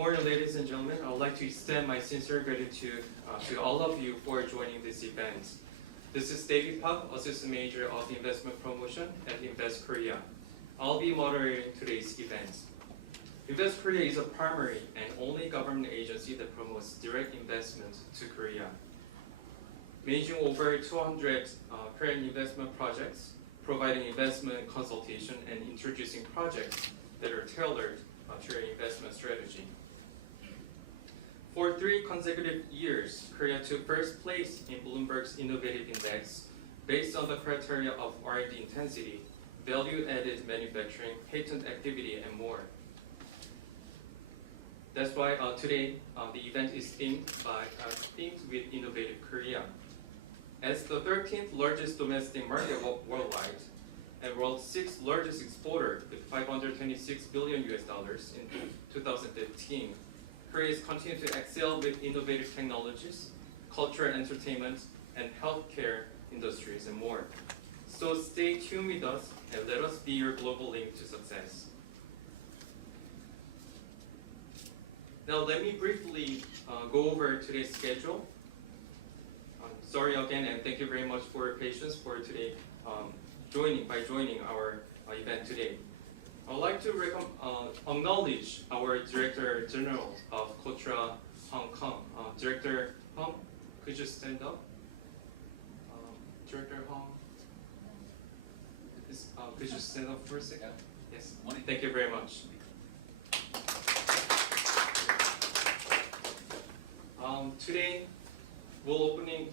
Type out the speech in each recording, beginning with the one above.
morning, ladies and gentlemen. I would like to extend my sincere gratitude to all of you for joining this event. This is David Park, Assistant Manager of Investment Promotion at Invest Korea. I'll be moderating today's event. Invest Korea is a primary and only government agency that promotes direct investment to Korea, managing over 200 Korean investment projects, providing investment consultation, and introducing projects that are tailored to your investment strategy. For 3 consecutive years, Korea took first place in Bloomberg's Innovative Index based on the criteria of R&D intensity, value-added manufacturing, patent activity, and more. That's why today the event is themed with Innovative Korea. As the 13th largest domestic market worldwide and world's 6th largest exporter with $526 billion in 2015, Korea is continuing to excel with innovative technologies, culture, entertainment, and healthcare industries, and more. So stay tuned with us and let us be your global link to success. Now let me briefly go over today's schedule. Sorry again, and thank you very much for your patience for today, joining our event today. I would like to acknowledge our Director General of Autorest Hong Kong. Director Hong, could you stand up? Director Hong, could you stand up for a second? Yes, thank you very much. Today, we'll opening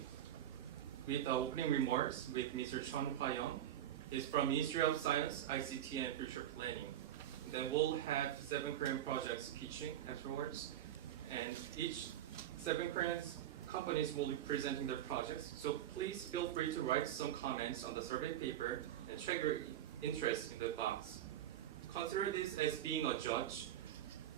with opening remarks with Mr. Chun Hwa-young. He's from Ministry of Science, ICT, and Future Planning. Then we'll have 7 Korean projects pitching afterwards, and each 7 Korean companies will be presenting their projects. So please feel free to write some comments on the survey paper and check your interest in the box. Consider this as being a judge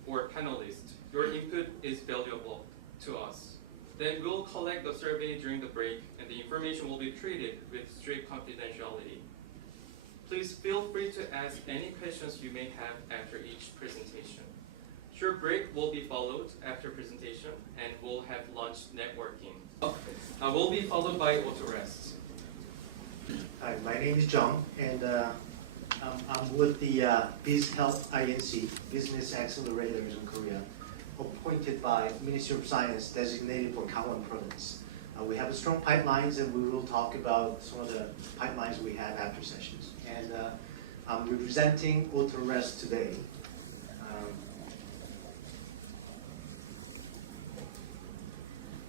or panelist. Your input is valuable to us. Then we'll collect the survey during the break, and the information will be treated with strict confidentiality. Please feel free to ask any questions you may have after each presentation. Short break will be followed after presentation, and we'll have lunch networking. Will be followed by Autorest. Hi, my name is John, and I'm with the BizHealth INC, Business Accelerators in Korea, appointed by Ministry of Science, designated for Gangwon Province. We have strong pipelines, and we will talk about some of the pipelines we have after sessions. And I'm representing Autorest today.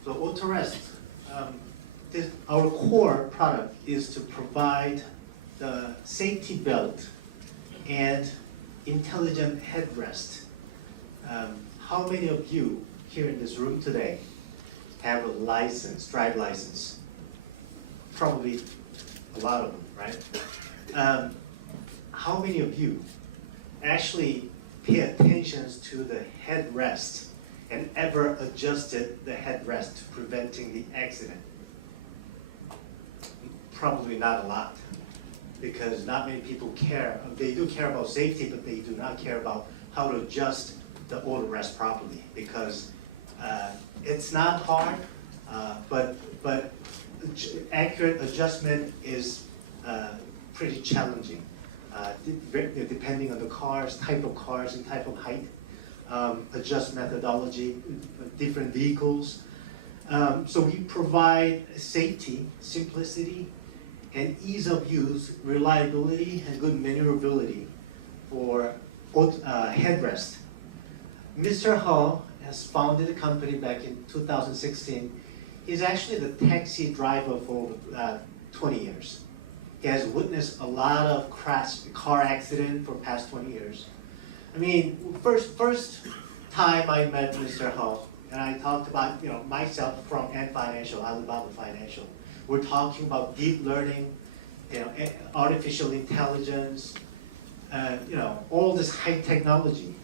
So Autorest, our core product is to provide the safety belt and intelligent headrest. How many of you here in this room today have a license, drive license? Probably a lot of them, right? How many of you actually pay attention to the headrest and ever adjusted the headrest to preventing the accident? Probably not a lot, because not many people care. They do care about safety, but they do not care about how to adjust the Autorest properly, because it's not hard, but accurate adjustment is pretty challenging, depending on the cars, type of cars, and type of height, adjust methodology, different vehicles. So we provide safety, simplicity, and ease of use, reliability, and good maneuverability for headrest. Mr. Ho has founded a company back in 2016. He's actually the taxi driver for 20 years. He has witnessed a lot of car accidents for past 20 years. I mean, first time I met Mr. Ho, and I talked about myself from Ant Financial, Alibaba Financial. We're talking about deep learning, artificial intelligence, all this high technology.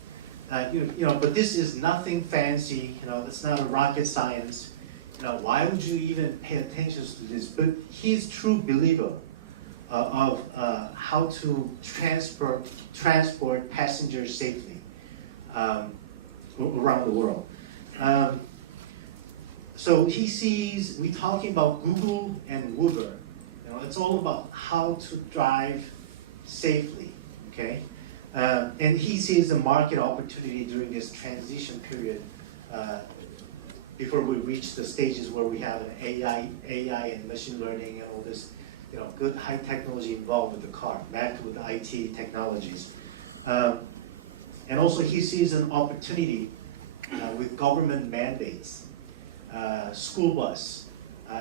But this is nothing fancy. It's not a rocket science. Why would you even pay attention to this? But he's a true believer of how to transport passengers safely. around the world. So he sees, we're talking about Google and Uber. You know, it's all about how to drive safely, okay? And he sees the market opportunity during this transition period before we reach the stages where we have an AI and machine learning and all this, you know, good high technology involved with the car, backed with the IT technologies. And also he sees an opportunity with government mandates. School bus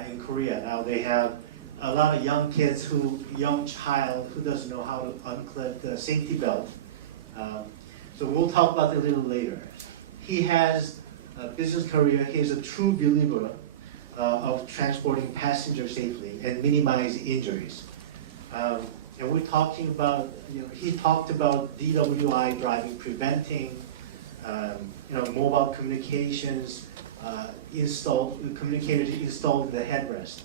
in Korea, now they have a lot of young kids young child who doesn't know how to unclip the safety belt. So we'll talk about that a little later. He has a business career. He is a true believer of transporting passengers safely and minimize injuries. And we're talking about, you know, he talked about DWI driving, preventing, you know, mobile communications, communicators installed the headrest.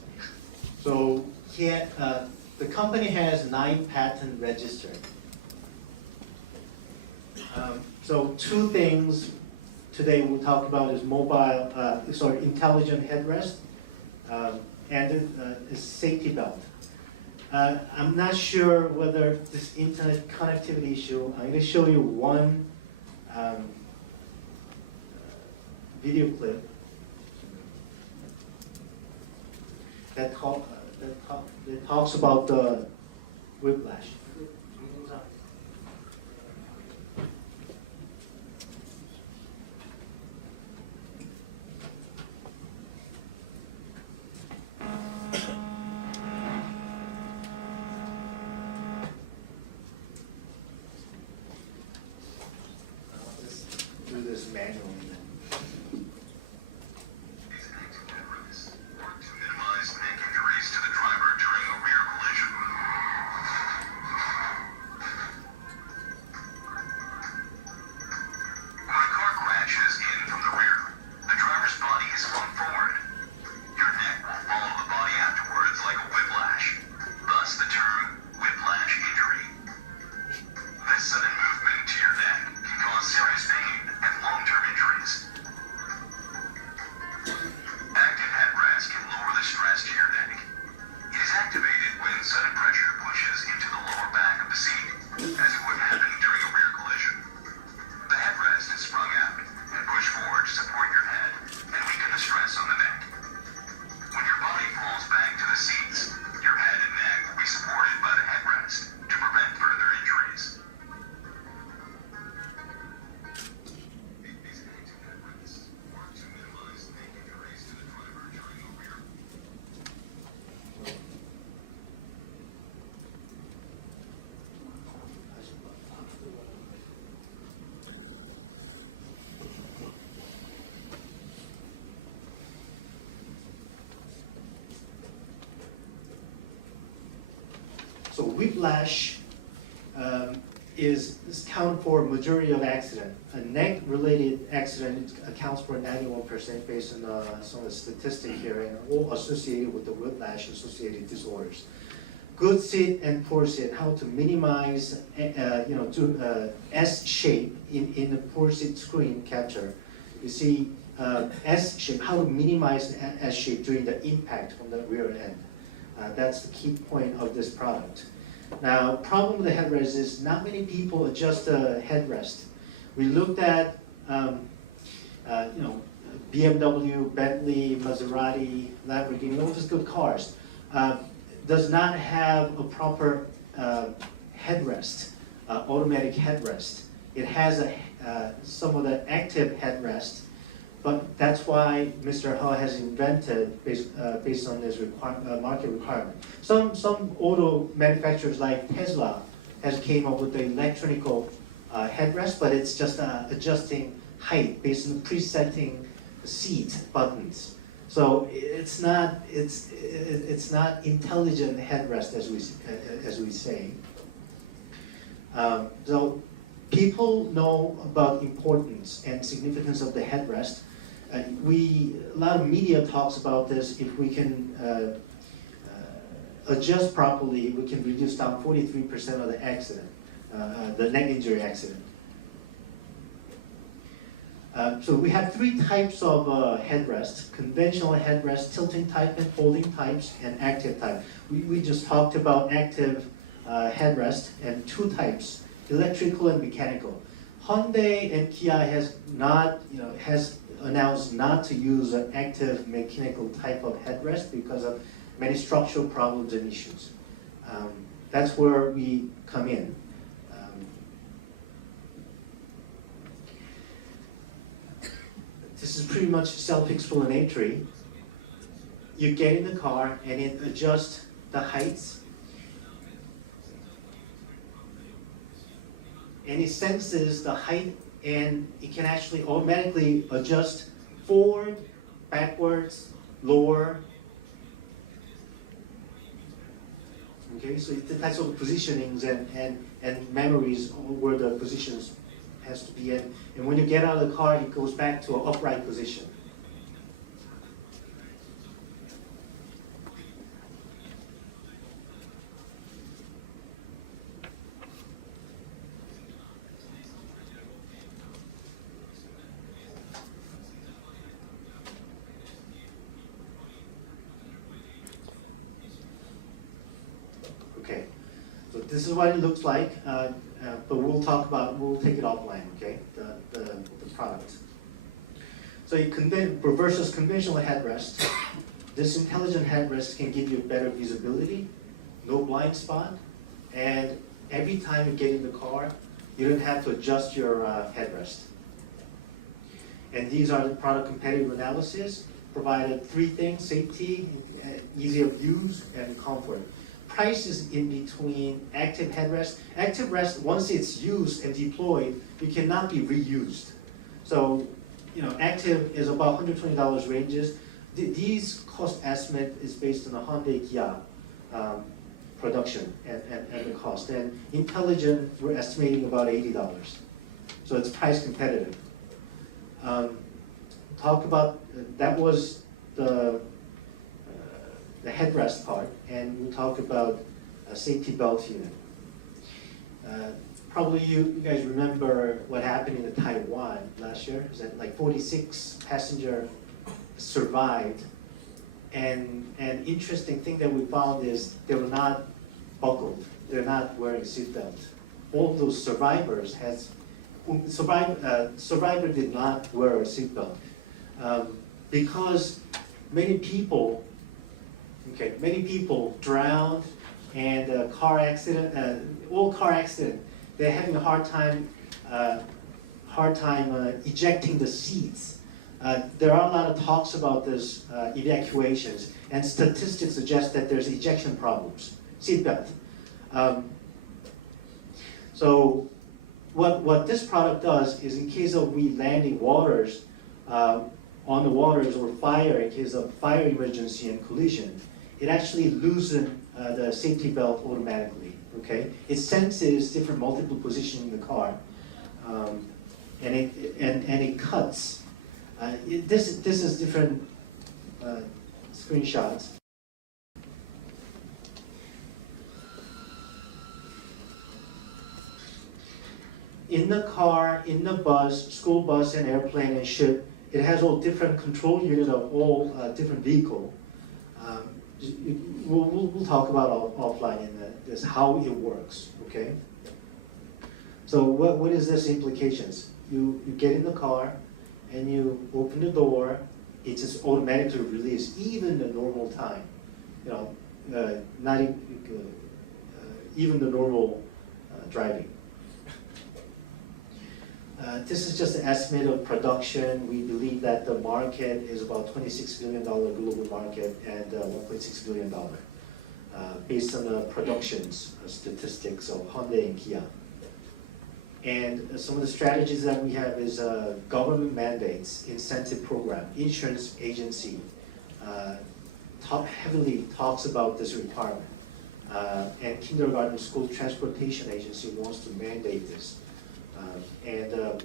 So the company has 9 patents registered. So 2 things today we'll talk about is intelligent headrest and a safety belt. I'm not sure whether this internet connectivity issue, I'm going to show you one video clip that talks about the whiplash. Do this manually. So whiplash is count for majority of accident. A neck-related accident accounts for 91% based on some of the statistics here, and all associated with the whiplash-associated disorders. Good seat and poor seat, how to minimize, S shape in the poor seat screen capture. You see S shape, how to minimize S shape during the impact from the rear end. That's the key point of this product. Now, problem with the headrest is not many people adjust the headrest. We looked at, BMW, Bentley, Maserati, Lamborghini, all these good cars. Does not have a proper headrest, automatic headrest. It has some of the active headrest, but that's why Mr. He has invented based on this market requirement. Some auto manufacturers like Tesla has came up with the electronical headrest, but it's just adjusting height based on presetting seat buttons. So it's not intelligent headrest as we say. So people know about importance and significance of the headrest. A lot of media talks about this. If we can adjust properly, we can reduce down 43% of the accident, the neck injury accident. So we have three types of headrest: conventional headrest, tilting type and folding types, and active type. We just talked about active headrest and two types: electrical and mechanical. Hyundai and Kia has announced not to use an active mechanical type of headrest because of many structural problems and issues. That's where we come in. This is pretty much self-explanatory. You get in the car and it adjusts the heights, and it senses the height, and it can actually automatically adjust forward, backwards, lower. Okay, so the types of positionings and memories where the positions has to be in. And when you get out of the car, it goes back to an upright position. Okay, so this is what it looks like, but we'll take it offline, okay, the product. So versus conventional headrest, this intelligent headrest can give you better visibility, no blind spot, and every time you get in the car, you don't have to adjust your headrest. And these are the product competitive analysis, provided three things: safety, easy of use, and comfort. Price is in between active headrest. Active rest, once it's used and deployed, it cannot be reused. So, active is about $120 ranges. These cost estimate is based on the Hyundai Kia production and the cost. And intelligent, we're estimating about $80. So it's price competitive. Talk about, that was the headrest part, and we'll talk about a safety belt unit. Probably you guys remember what happened in Taiwan last year. Is that like 46 passengers survived, and an interesting thing that we found is they were not buckled. They're not wearing seatbelt. All those survivors survivor did not wear a seatbelt because many people drowned, and car accident, they're having a hard time ejecting the seats. There are a lot of talks about this evacuations, and statistics suggest that there's ejection problems. Seatbelt. So what this product does is, in case of we landing waters, on the waters or fire, in case of fire emergency and collision, it actually loosens the safety belt automatically. Okay, it senses different multiple positions in the car, and it cuts. This is different screenshots. In the car, in the bus, school bus, and airplane and ship, it has all different control unit of all different vehicle. We'll talk about offline in this how it works. Okay. So what is this implications? You get in the car, and you open the door. It just automatically release even the normal time. Not even the normal driving. This is just an estimate of production. We believe that the market is about $26 billion global market and $1.6 billion based on the productions statistics of Hyundai and Kia. And some of the strategies that we have is government mandates, incentive program, insurance agency heavily talks about this requirement. And kindergarten school transportation agency wants to mandate this. And a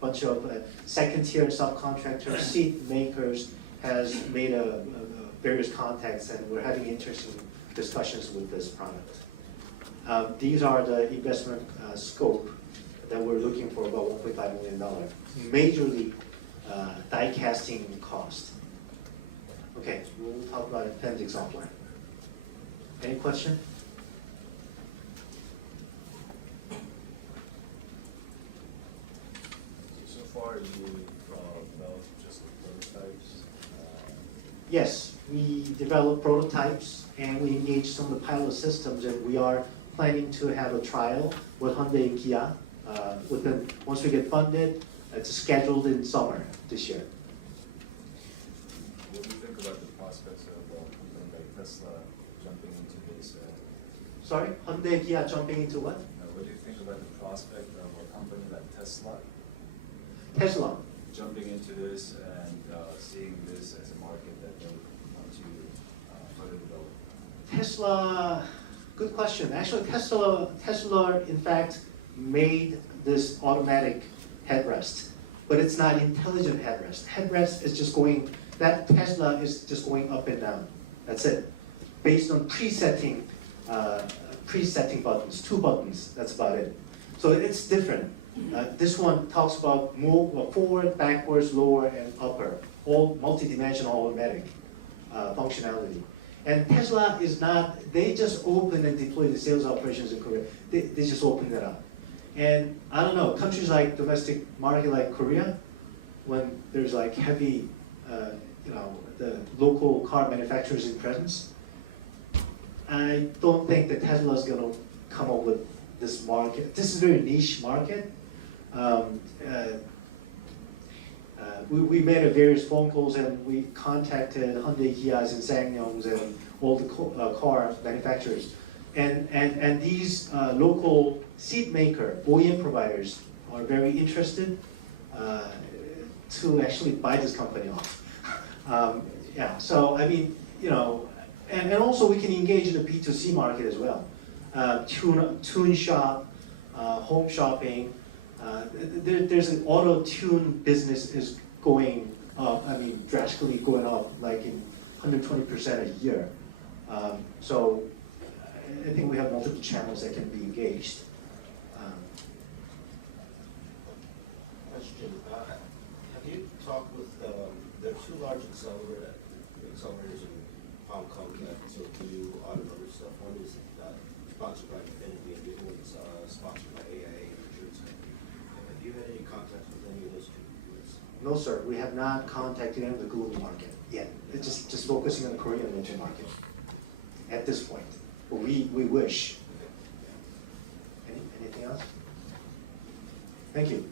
bunch of second-tier subcontractors, seat makers has made various contacts, and we're having interesting discussions with this product. These are the investment scope that we're looking for, about $1.5 million. majorly die casting cost. Okay, we'll talk about appendix offline. Any question? So far, you developed just prototypes. Yes, we develop prototypes and we engage some of the pilot systems, and we are planning to have a trial with Hyundai and Kia. Once we get funded, it's scheduled in summer this year. What do you think about the prospects of a company like Tesla jumping into this? Sorry, Hyundai and Kia jumping into what? What do you think about the prospect of a company like Tesla Tesla. jumping into this and seeing this as a market that they want to further develop? Tesla, good question. Actually, Tesla in fact made this automatic headrest, but it's not intelligent headrest. Headrest is just going, that Tesla is just going up and down. That's it. Based on presetting buttons, 2 buttons, that's about it. So it's different. This one talks about move forward, backwards, lower, and upper, all multi-dimensional automatic functionality. And Tesla is not, they just open and deploy the sales operations in Korea. They just opened it up. And I don't know, countries like domestic market like Korea, when there's like heavy, the local car manufacturers in presence, I don't think that Tesla is going to come up with this market. This is a very niche market. We made various phone calls and we contacted Hyundai, Kias, and Sangyongs and all the car manufacturers. And these local seat maker, OEM providers are very interested to actually buy this company off. Yeah, so I mean, and also we can engage in the B2C market as well. Tune shop, home shopping. There's an auto tune business is going up, drastically going up, like in 120% a year. So I think we have multiple channels that can be engaged. Question, have you talked with, there are 2 large accelerators in Hong Kong that sort of do automotive stuff. One is sponsored by Infinity and the other one is sponsored by AIA Insurance Company. Have you had any contact with any of those 2 groups? No, sir, we have not contacted any of the global market yet. It's just focusing on the Korean winter market at this point. But we wish. Anything else? Thank you.